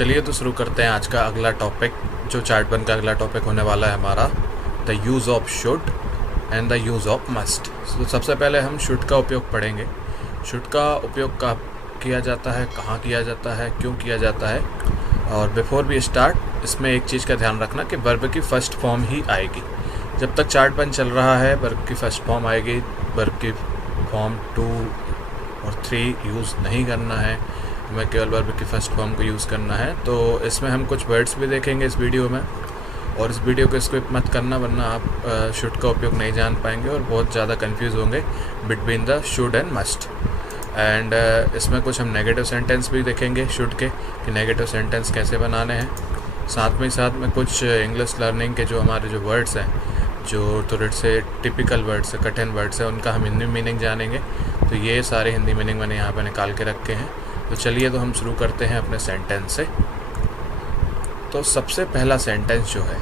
चलिए तो शुरू करते हैं आज का अगला टॉपिक। जो चार्ट वन का अगला टॉपिक होने वाला है हमारा the use of should and the use of must. तो सबसे पहले हम शुड का उपयोग पढ़ेंगे। शुड का उपयोग कब किया जाता है, कहाँ किया जाता है, क्यों किया जाता है। और बिफोर वी स्टार्ट इसमें एक चीज़ का ध्यान रखना कि वर्ब की फर्स्ट फॉर्म ही आएगी। जब तक चार्ट वन चल रहा है वर्ब की फर्स्ट फॉर्म आएगी। वर्ब की फॉर्म 2 और 3 यूज़ नहीं करना है, हमें केवल वर्ब की फर्स्ट फॉर्म को यूज़ करना है। तो इसमें हम कुछ वर्ड्स भी देखेंगे इस वीडियो में, और इस वीडियो को स्किप मत करना वरना आप शुड का उपयोग नहीं जान पाएंगे और बहुत ज़्यादा कंफ्यूज होंगे between the should and must. And इसमें कुछ हम नेगेटिव सेंटेंस भी देखेंगे शुड के, कि नेगेटिव सेंटेंस कैसे बनाने हैं। साथ में कुछ इंग्लिश लर्निंग के जो हमारे जो वर्ड्स हैं, जो थोड़े से टिपिकल वर्ड्स है, कठिन वर्ड्स है, उनका हम हिंदी मीनिंग जानेंगे। तो ये सारे हिंदी मीनिंग मैंने यहाँ पे निकाल के रखे हैं। तो चलिए तो हम शुरू करते हैं अपने सेंटेंस से। तो सबसे पहला सेंटेंस जो है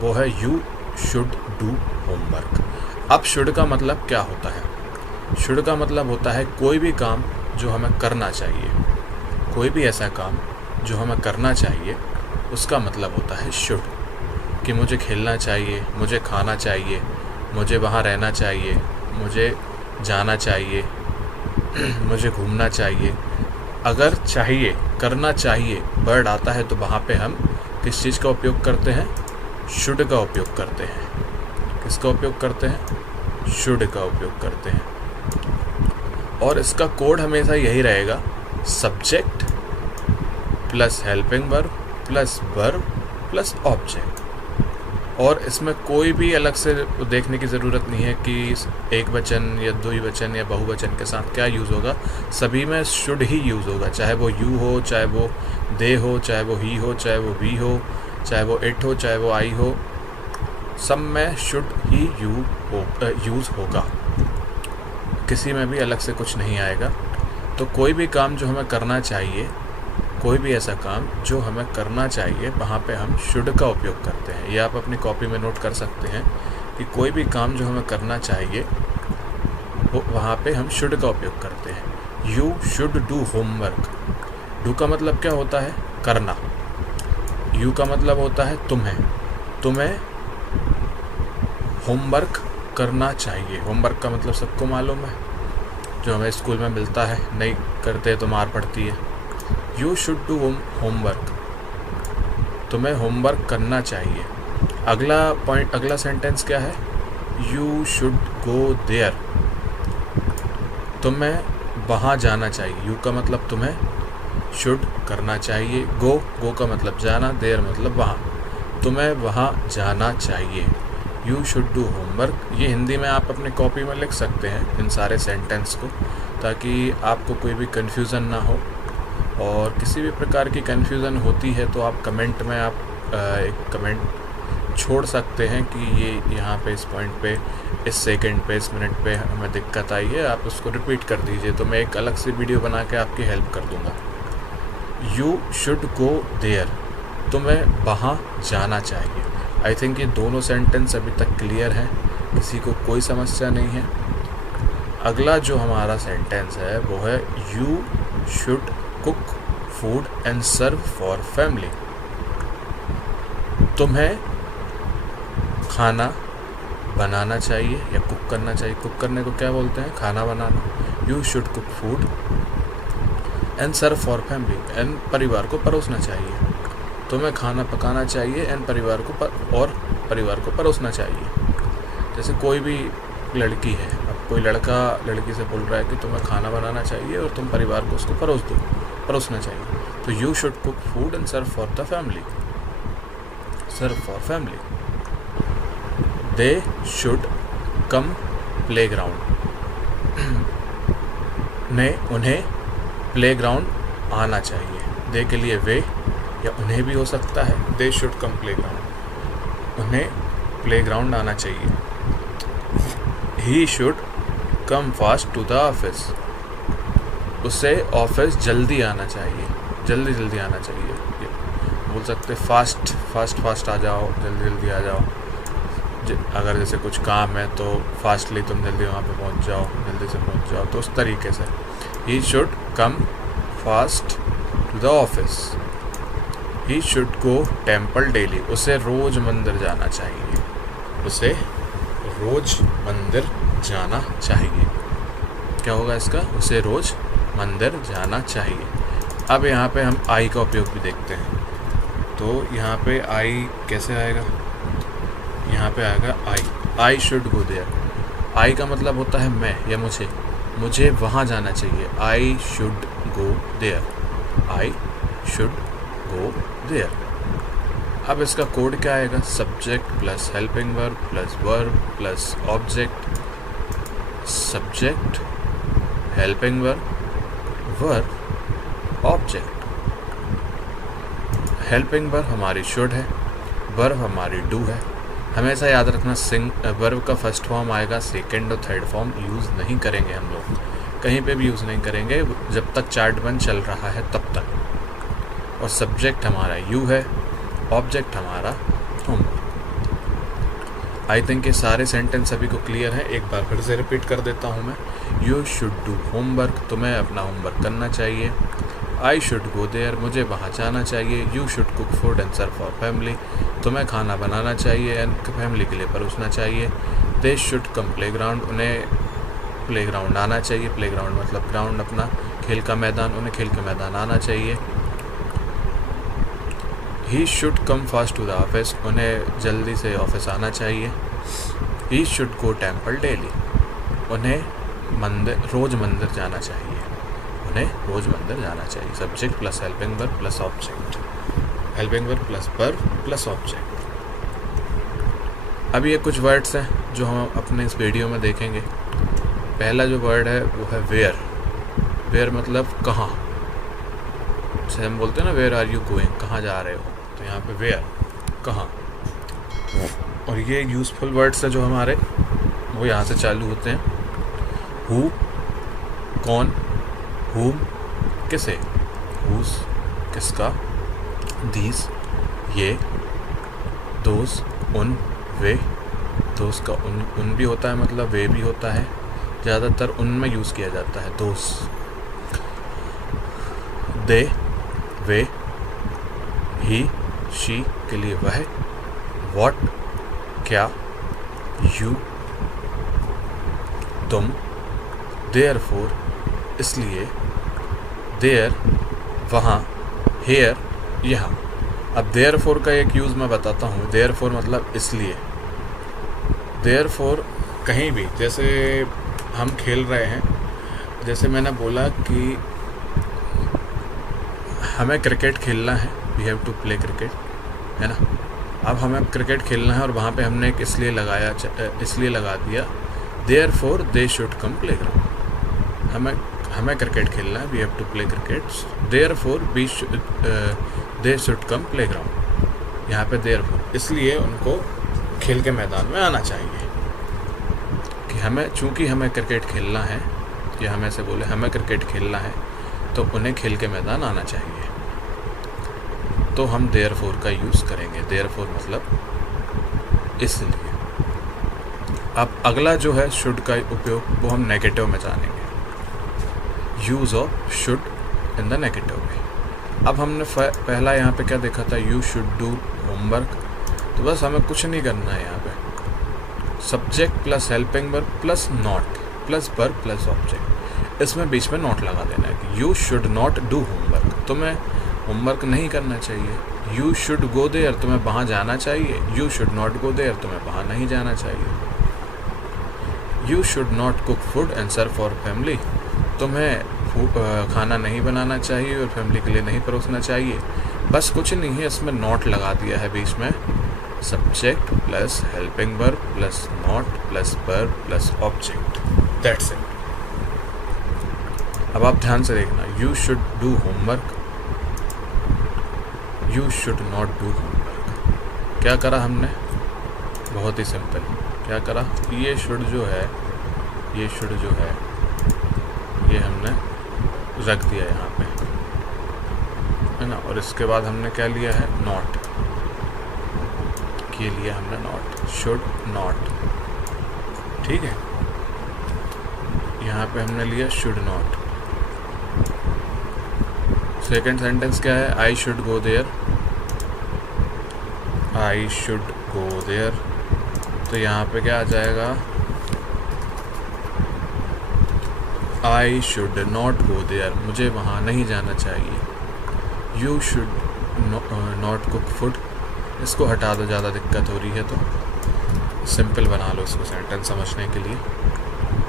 वो है यू शुड डू होमवर्क। अब शुड का मतलब क्या होता है? शुड का मतलब होता है कोई भी काम जो हमें करना चाहिए, कोई भी ऐसा काम जो हमें करना चाहिए, उसका मतलब होता है शुड। कि मुझे खेलना चाहिए, मुझे खाना चाहिए, मुझे वहाँ रहना चाहिए, मुझे जाना चाहिए, मुझे घूमना चाहिए। अगर चाहिए, करना चाहिए वर्ड आता है तो वहाँ पे हम किस चीज़ का उपयोग करते हैं? शुड का उपयोग करते हैं। किसका उपयोग करते हैं? शुड का उपयोग करते हैं। और इसका कोड हमेशा यही रहेगा, subject plus helping verb plus verb plus object. और इसमें कोई भी अलग से देखने की ज़रूरत नहीं है कि एक वचन या द्विवचन या बहुवचन के साथ क्या यूज़ होगा। सभी में शुड ही यूज़ होगा, चाहे वो यू हो, चाहे वो दे हो, चाहे वो ही हो, चाहे वो वी हो, चाहे वो इट हो, चाहे वो आई हो, सब में शुड ही यूज़ होगा। किसी में भी अलग से कुछ नहीं आएगा। तो कोई भी काम जो हमें करना चाहिए, कोई भी ऐसा काम जो हमें करना चाहिए, वहाँ पे हम शुड का उपयोग करते हैं। ये आप अपनी कॉपी में नोट कर सकते हैं कि कोई भी काम जो हमें करना चाहिए वो वहाँ पे हम शुड का उपयोग करते हैं। You should do homework. Do का मतलब क्या होता है? करना। यू का मतलब होता है तुम्हें होमवर्क करना चाहिए। होमवर्क का मतलब सबको मालूम है, जो हमें स्कूल में मिलता है, नहीं करते तो मार पड़ती है। You should do homework. तुम्हें होमवर्क करना चाहिए। अगला सेंटेंस क्या है? You should go there. तुम्हें वहाँ जाना चाहिए। यू का मतलब तुम्हें, शुड करना चाहिए, गो का मतलब जाना, देयर मतलब वहाँ। तुम्हें वहाँ जाना चाहिए। You should do homework. ये हिंदी में आप अपनी कॉपी में लिख सकते हैं इन सारे सेंटेंस को, ताकि आपको कोई भी कन्फ्यूज़न ना हो। और किसी भी प्रकार की कन्फ्यूज़न होती है तो आप कमेंट में एक कमेंट छोड़ सकते हैं कि ये यहाँ पे इस पॉइंट पे, इस सेकंड पे, इस मिनट पे हमें दिक्कत आई है, आप उसको रिपीट कर दीजिए, तो मैं एक अलग से वीडियो बना के आपकी हेल्प कर दूँगा। You should go there. तुम्हें वहाँ जाना चाहिए। आई थिंक ये दोनों सेंटेंस अभी तक क्लियर हैं, किसी को कोई समस्या नहीं है। अगला जो हमारा सेंटेंस है वो है you should cook food and serve for family. तुम्हें खाना बनाना चाहिए या कुक करना चाहिए। कुक करने को क्या बोलते हैं? खाना बनाना। You should cook food and serve for family. And परिवार को परोसना चाहिए। तुम्हें खाना पकाना चाहिए एंड परिवार को परोसना चाहिए। जैसे कोई भी लड़की है, अब कोई लड़का लड़की से बोल रहा है कि तुम्हें खाना बनाना चाहिए और तुम परिवार को उसको परोसना चाहिए। तो you should cook food and serve for the family. Serve for family. They should come playground. उन्हें प्लेग्राउंड आना चाहिए। दे के लिए वे या उन्हें भी हो सकता है। They should come playground. उन्हें प्लेग्राउंड आना चाहिए। He should come fast to the office. उसे ऑफिस जल्दी आना चाहिए, जल्दी आना चाहिए। बोल सकते फास्ट आ जाओ, जल्दी आ जाओ। अगर जैसे कुछ काम है तो फास्टली तुम जल्दी वहाँ पे पहुँच जाओ, जल्दी से पहुँच जाओ। तो उस तरीके से he should come fast to the office. He should go temple daily, उसे रोज मंदिर जाना चाहिए, उसे रोज मंदिर जाना चाहिए। क्या होगा इसका? उसे रोज मंदिर जाना चाहिए। अब यहाँ पे हम आई का उपयोग भी देखते हैं। तो यहाँ पे आई कैसे आएगा? यहाँ पे आएगा आई शुड गो देयर। आई का मतलब होता है मैं या मुझे वहाँ जाना चाहिए। I should go there, I should go there. अब इसका कोड क्या आएगा? Subject plus helping verb plus object, subject helping verb object. Helping verb हमारी शुड है, वर्ब हमारी डू है। हमेशा याद रखना वर्ब का फर्स्ट फॉर्म आएगा, सेकंड और थर्ड फॉर्म यूज़ नहीं करेंगे हम लोग, कहीं पे भी यूज़ नहीं करेंगे जब तक चार्ट 1 चल रहा है तब तक। और सब्जेक्ट हमारा यू है, ऑब्जेक्ट हमारा होमवर्क। आई थिंक ये सारे सेंटेंस सभी को क्लियर है। एक बार फिर से रिपीट कर देता हूँ मैं। यू शुड डू होमवर्क, तुम्हें अपना होमवर्क करना चाहिए। आई शुड गो देयर, मुझे वहाँ जाना चाहिए। You should cook food and serve for family, तुम्हें खाना बनाना चाहिए एंड फैमिली के लिए परोसना चाहिए। दे शुड कम प्ले ग्राउंड, उन्हें प्ले ग्राउंड आना चाहिए। प्ले ग्राउंड मतलब ग्राउंड, अपना खेल का मैदान, उन्हें खेल के मैदान आना चाहिए। He should come fast to the office, उन्हें जल्दी से ऑफिस आना चाहिए। He should go temple daily, उन्हें रोज मंदिर जाना चाहिए, उन्हें रोज मंदिर जाना चाहिए। Subject plus helping verb plus object, helping verb plus verb plus object. अब ये कुछ वर्ड्स हैं जो हम अपने इस वीडियो में देखेंगे। पहला जो वर्ड है वो है वेयर। वेयर मतलब कहाँ, जैसे हम बोलते हैं ना वेयर आर यू गोइंग, कहाँ जा रहे हो, तो यहाँ पे वेयर कहाँ। और ये यूज़फुल वर्ड्स हैं जो हमारे, वो यहाँ से चालू होते हैं। हु कौन, हुम किसे, हुज किसका, दीज ये, दोज उन, वे दोज का उन भी होता है, मतलब वे भी होता है, ज़्यादातर उन में यूज़ किया जाता है those. They way, he she के लिए वह, व्हाट क्या, यू तुम, देयरफॉर इसलिए, देयर वहाँ, हेयर यहाँ। अब देयरफॉर का एक यूज़ मैं बताता हूँ। देयरफॉर मतलब इसलिए। देयरफॉर कहीं भी, जैसे हम खेल रहे हैं, जैसे मैंने बोला कि हमें क्रिकेट खेलना है, we have to play cricket, है ना। अब हमें क्रिकेट खेलना है और वहाँ पे हमने एक इसलिए लगा दिया, therefore they should come playground. हमें क्रिकेट खेलना है, we have to play cricket, therefore they should come playground. यहाँ पे देयरफॉर इसलिए उनको खेल के मैदान में आना चाहिए कि चूँकि हमें क्रिकेट खेलना है, या हमें से बोले हमें क्रिकेट खेलना है तो उन्हें खेल के मैदान आना चाहिए, तो हम देयरफॉर का यूज़ करेंगे। देयरफॉर मतलब इसलिए। अब अगला जो है शुड का उपयोग, वो हम नेगेटिव में जानेंगे। Use of should in the negative way. अब हमने पहला यहाँ पे क्या देखा था, यू शुड डू होमवर्क। तो बस हमें कुछ नहीं करना है यहाँ पे। Subject plus helping verb plus not plus verb plus object, इसमें बीच में नॉट लगा देना है कि you should not do homework, तुम्हें होमवर्क नहीं करना चाहिए। यू शुड गो देयर, तुम्हें वहाँ जाना चाहिए। You should not go there, तुम्हें वहाँ नहीं जाना चाहिए। You should not cook food and serve for family, तुम्हें खाना नहीं बनाना चाहिए और फैमिली के लिए नहीं परोसना चाहिए। बस कुछ नहीं है, इसमें नॉट लगा दिया है बीच में। Subject plus helping verb plus not plus verb plus object, that's it. अब आप ध्यान से देखना, you should do homework, you should not do homework. क्या करा हमने? बहुत ही सिंपल। क्या करा? ये शुड जो है, ये हमने रख दिया यहाँ पे, है ना। और इसके बाद हमने क्या लिया है? नॉट। ये लिया हमने नॉट, शुड नॉट, ठीक है। यहाँ पे हमने लिया शुड नॉट। सेकेंड सेंटेंस क्या है? I should go there, I should go there, तो यहाँ पे क्या आ जाएगा, I should not go there, मुझे वहाँ नहीं जाना चाहिए। You should not cook food, इसको हटा दो, ज़्यादा दिक्कत हो रही है तो सिंपल बना लो इसको सेंटेंस समझने के लिए।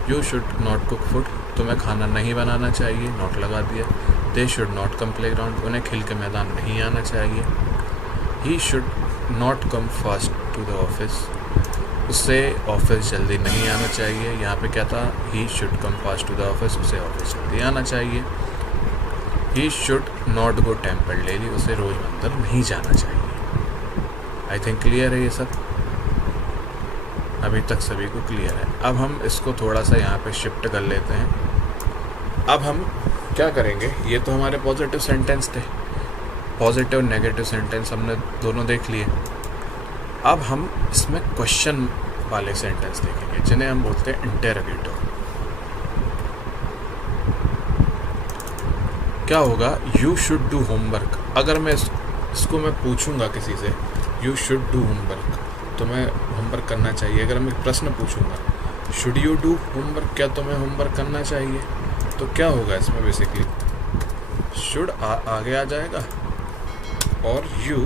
You should not cook food, तुम्हें खाना नहीं बनाना चाहिए, नॉट लगा दिया। They should not come playground, उन्हें खेल के मैदान नहीं आना चाहिए। He should not come fast to the office, उससे ऑफिस जल्दी नहीं आना चाहिए। यहाँ पे क्या था, he should come fast to the office, उसे ऑफिस जल्दी आना चाहिए। He should not go temple daily, उसे रोज़ मंदिर नहीं जाना चाहिए। आई थिंक क्लियर है ये सब, अभी तक सभी को क्लियर है। अब हम इसको थोड़ा सा यहाँ पे शिफ्ट कर लेते हैं। अब हम क्या करेंगे, ये तो हमारे पॉजिटिव सेंटेंस थे, पॉजिटिव नेगेटिव सेंटेंस हमने दोनों देख लिए। अब हम इसमें क्वेश्चन वाले सेंटेंस देखेंगे जिन्हें हम बोलते हैं इंटेरोगेटिव। क्या होगा, यू शुड डू होमवर्क, अगर मैं इसको मैं पूछूंगा किसी से, यू शुड डू होमवर्क, तुम्हें होमवर्क करना चाहिए। अगर मैं एक प्रश्न पूछूंगा, शुड यू डू होमवर्क, क्या तुम्हें होमवर्क करना चाहिए, तो क्या होगा इसमें बेसिकली, शुड आगे आ जाएगा और यू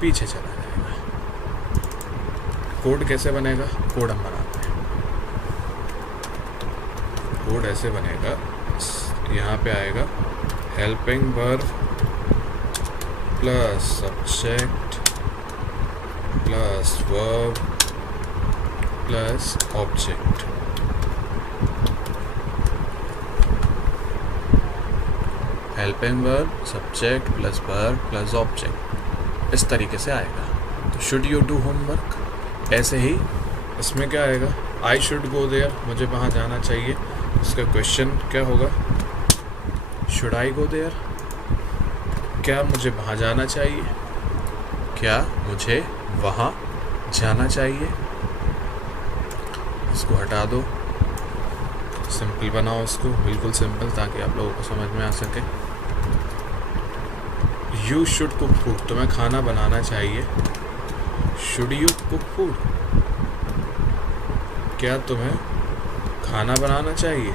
पीछे चला जाएगा। कोड कैसे बनेगा, कोड हम बनाते हैं। कोड ऐसे बनेगा, यहाँ पे आएगा helping verb plus subject plus verb plus object. Helping verb subject plus verb plus object, इस तरीके से आएगा। तो शुड यू डू होमवर्क, ऐसे ही इसमें क्या आएगा, आई शुड गो देयर, मुझे वहाँ जाना चाहिए। इसका क्वेश्चन क्या होगा, शुड आई गो देयर, क्या मुझे वहाँ जाना चाहिए, क्या मुझे वहाँ जाना चाहिए। इसको हटा दो, सिंपल बनाओ इसको, बिल्कुल सिंपल, ताकि आप लोगों को समझ में आ सके। यू शुड कुक फूड, तुम्हें खाना बनाना चाहिए। शुड यू कुक फूड, क्या तुम्हें खाना बनाना चाहिए,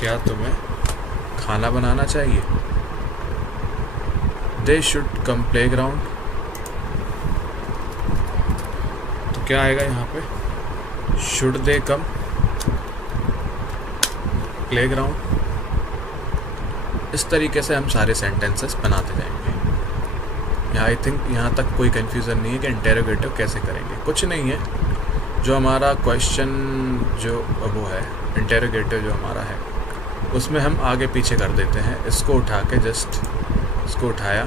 क्या तुम्हें खाना बनाना चाहिए। दे शुड कम प्ले ग्राउंड, तो क्या आएगा यहाँ पे, should they come play ground. इस तरीके से हम सारे सेंटेंसेस बनाते जाएंगे। आई थिंक यहाँ तक कोई कंफ्यूजन नहीं है कि इंटेरोगेटिव कैसे करेंगे। कुछ नहीं है, जो हमारा क्वेश्चन जो वो है, इंटेरोगेटिव जो हमारा है, उसमें हम आगे पीछे कर देते हैं। इसको उठा के जस्ट इसको उठाया,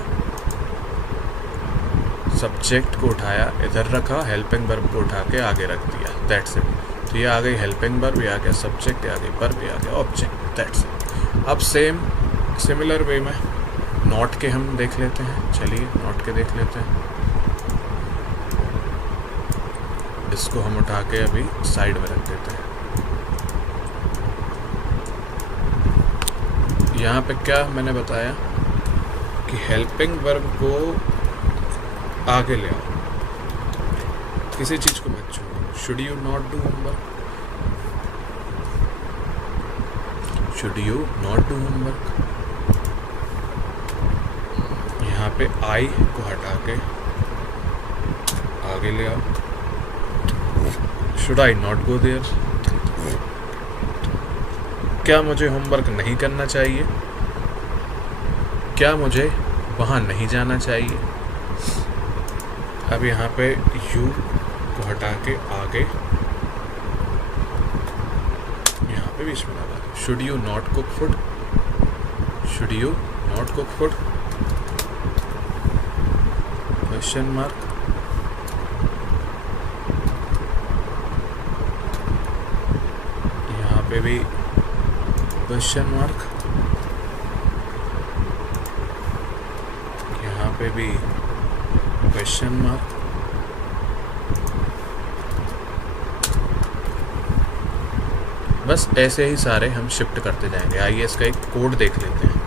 सब्जेक्ट को उठाया, इधर रखा, हेल्पिंग वर्ब को उठा के आगे रख दिया, दैट्स इट। तो ये आ गई हेल्पिंग वर्ब, ये आ गया सब्जेक्ट, ये आ गई वर्ब, ये आ गया ऑब्जेक्ट, दैट्स इट। अब सिमिलर वे में नॉट के हम देख लेते हैं। चलिए नॉट के देख लेते हैं। इसको हम उठा के अभी साइड में रख देते हैं। यहाँ पे क्या मैंने बताया कि हेल्पिंग वर्ब को आगे ले आओ, किसी चीज़ को मत छोड़ो। Should you not do homework, should you not do homework. यहाँ पे आई को हटा के आगे ले आओ, should I not go there, क्या मुझे होमवर्क नहीं करना चाहिए, क्या मुझे वहाँ नहीं जाना चाहिए। अब यहाँ पे यू को हटा के आगे यहाँ पे बीच में लगा दो, should you not cook food, should you not cook food, question mark. यहाँ पे भी क्वेश्चन मार्क, यहाँ पे भी क्वेश्चन मार्क। बस ऐसे ही सारे हम शिफ्ट करते जाएंगे। आइए इसका एक कोड देख लेते हैं।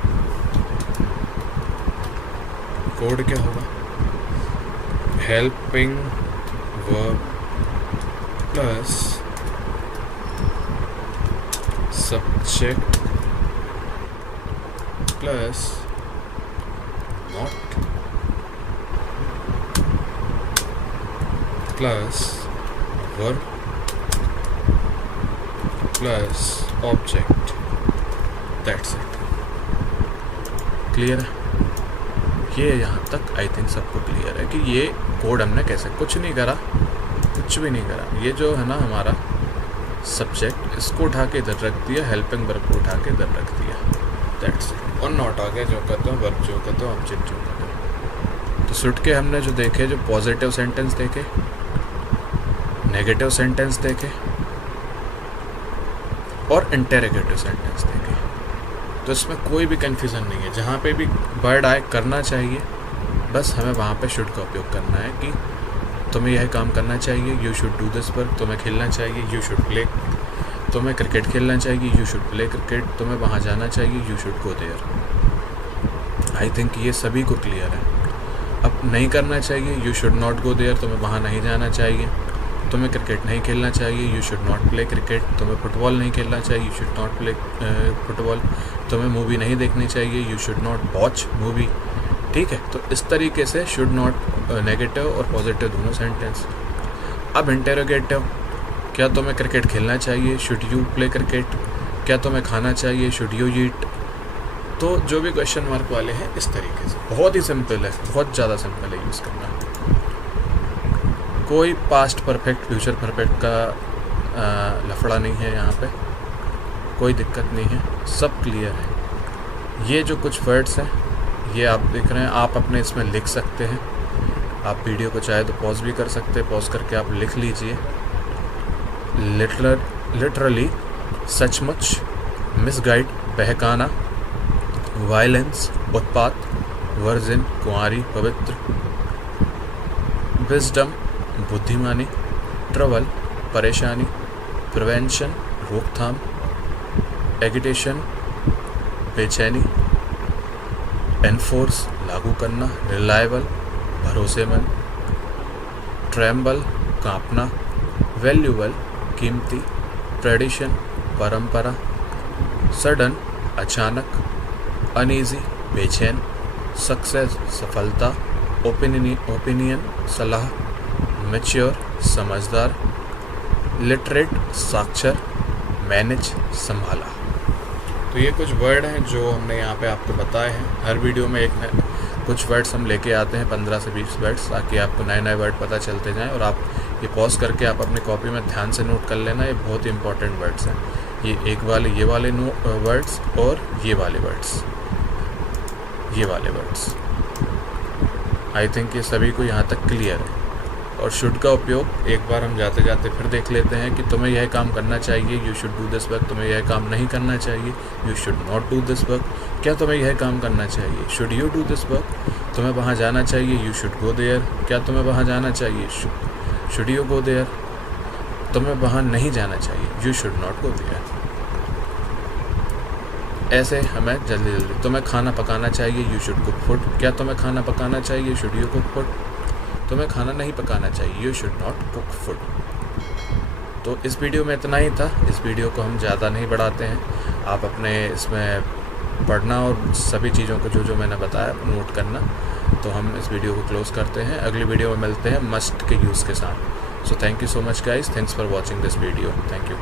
कोड क्या होगा? Helping verb plus subject plus not plus verb plus object. That's it. Clear है? ये यहाँ तक आई थिंक सबको क्लियर है कि ये कोड हमने कैसे, कुछ नहीं करा, कुछ भी नहीं करा। ये जो है ना हमारा सब्जेक्ट, इसको उठा के इधर रख दिया, हेल्पिंग वर्ब को उठा के इधर रख दिया। That's it. और नॉट आ गया, जो कहते हो वर्ब, जो कहते हो ऑब्जेक्ट, जो कहते हो। तो सुट के हमने जो देखे, जो पॉजिटिव सेंटेंस देखे, नेगेटिव सेंटेंस देखे और इंटेरोगेटिव सेंटेंस देखे। तो इसमें कोई भी कन्फ्यूज़न नहीं है। जहाँ पे भी वर्ड आए करना चाहिए, बस हमें वहाँ पे शुड का उपयोग करना है कि तुम्हें यह काम करना चाहिए, you should do this work, तुम्हें खेलना चाहिए, यू शुड प्ले, तुम्हें क्रिकेट खेलना चाहिए, यू शुड प्ले क्रिकेट, तुम्हें वहाँ जाना चाहिए, you should go there. I think ये सभी को क्लियर है। अब नहीं करना चाहिए, you should not go there, तुम्हें वहाँ नहीं जाना चाहिए। तुम्हें क्रिकेट नहीं खेलना चाहिए, you should not play cricket. तुम्हें फुटबॉल नहीं खेलना चाहिए, you should not play football. तुम्हें मूवी नहीं देखनी चाहिए, you should not watch movie. ठीक है, तो इस तरीके से शुड नॉट नेगेटिव और पॉजिटिव दोनों सेंटेंस। अब इंटेरोगेटिव, क्या तुम्हें क्रिकेट खेलना चाहिए, शुड यू प्ले क्रिकेट। क्या तुम्हें खाना चाहिए, शुड यू ईट। तो जो भी क्वेश्चन मार्क वाले हैं, इस तरीके से बहुत ही सिंपल है, बहुत ज़्यादा सिंपल है यूज़ करना। कोई पास्ट परफेक्ट फ्यूचर परफेक्ट का लफड़ा नहीं है यहाँ पे, कोई दिक्कत नहीं है, सब क्लियर है। ये जो कुछ वर्ड्स हैं ये आप देख रहे हैं, आप अपने इसमें लिख सकते हैं। आप वीडियो को चाहे तो पॉज भी कर सकते हैं, पॉज करके आप लिख लीजिए। लिटरली, सचमुच, मिसगाइड, बहकाना, वायलेंस, उत्पात, वर्जिन, कुंवारी, पवित्र, विजडम, बुद्धिमानी, ट्रबल, परेशानी, प्रिवेंशन, रोकथाम, एगिटेशन, बेचैनी, एनफोर्स, लागू करना, रिलायबल, भरोसेमंद, ट्रेम्बल, कांपना, वैल्यूबल, कीमती, ट्रेडिशन, परंपरा, सडन, अचानक, अनईजी, बेचैन, सक्सेस, सफलता, ओपिनियन, सलाह, मैच्योर, समझदार, लिटरेट, साक्षर, मैनेज, संभाला। तो ये कुछ वर्ड हैं जो हमने यहाँ पे आपको बताए हैं। हर वीडियो में कुछ वर्ड्स हम लेके आते हैं, 15 से 20 वर्ड्स, ताकि आपको नए नए वर्ड पता चलते जाएं। और आप ये पॉज करके आप अपनी कॉपी में ध्यान से नोट कर लेना, ये बहुत ही इंपॉर्टेंट वर्ड्स हैं। ये एक वाले, ये वाले वर्ड्स और ये वाले वर्ड्स, ये वाले वर्ड्स। आई थिंक ये सभी को यहाँ तक क्लियर है। और शुड का उपयोग एक बार हम जाते जाते फिर देख लेते हैं कि तुम्हें यह काम करना चाहिए, you should do this work. तुम्हें यह काम नहीं करना चाहिए, you should not do this work. क्या तुम्हें यह काम करना चाहिए, should you do this work. तुम्हें वहाँ जाना चाहिए, यू शुड गो देयर। क्या तुम्हें वहाँ जाना चाहिए, शुड यू गो देयर। तुम्हें वहाँ नहीं जाना चाहिए, you should not go there. ऐसे हमें जल्दी जल्दी। तुम्हें खाना पकाना चाहिए, यू शुड कुक फूड। क्या तुम्हें खाना पकाना चाहिए, शुड यू कुक फूड। तुम्हें खाना नहीं पकाना चाहिए, you should not cook food. तो इस वीडियो में इतना ही था। इस वीडियो को हम ज़्यादा नहीं बढ़ाते हैं। आप अपने इसमें पढ़ना और सभी चीज़ों को जो जो मैंने बताया नोट करना। तो हम इस वीडियो को क्लोज़ करते हैं। अगली वीडियो में मिलते हैं मस्ट के यूज़ के साथ। So thank you so much guys, thanks for watching this video. Thank you.